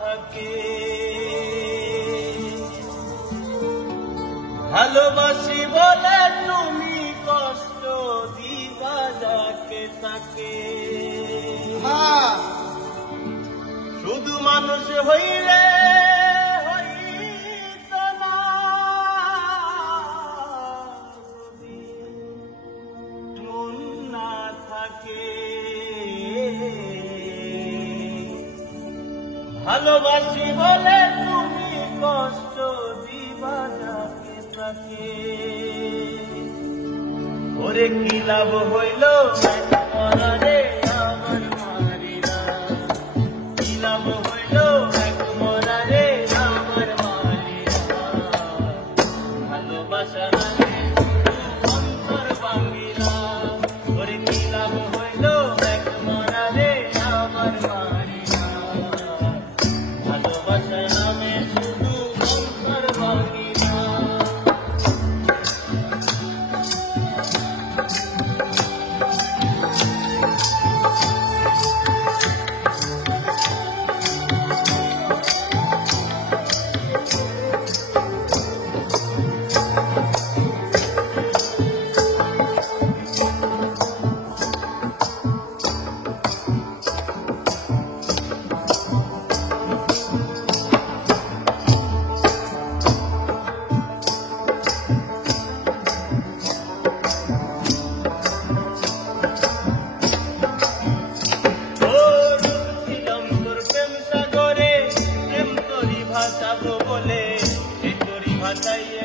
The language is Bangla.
থাকে। ভালোবাসি বলে তুমি কষ্ট দিবা যাকে তাকে। শুধু মানুষ হইলে হইত না, মন না থাকে। ভালোবাসি বলে তুমি কষ্ট দিবা যাকে তাকে। ওরে কি লাভ হইল মরারে আমার মারিনা, কি লাভ হইল এক মরারে আমার মারিনা। ভালোবাসা নামে অন্তর ভাঙিলা, ওরে কি লাভ হইল এক মরারে আমার মারিনা। ভালোবাসা নামে শুধু অন্তর ভাঙিলা। ভাসাবো বলে তোরি ভাসাইয়ে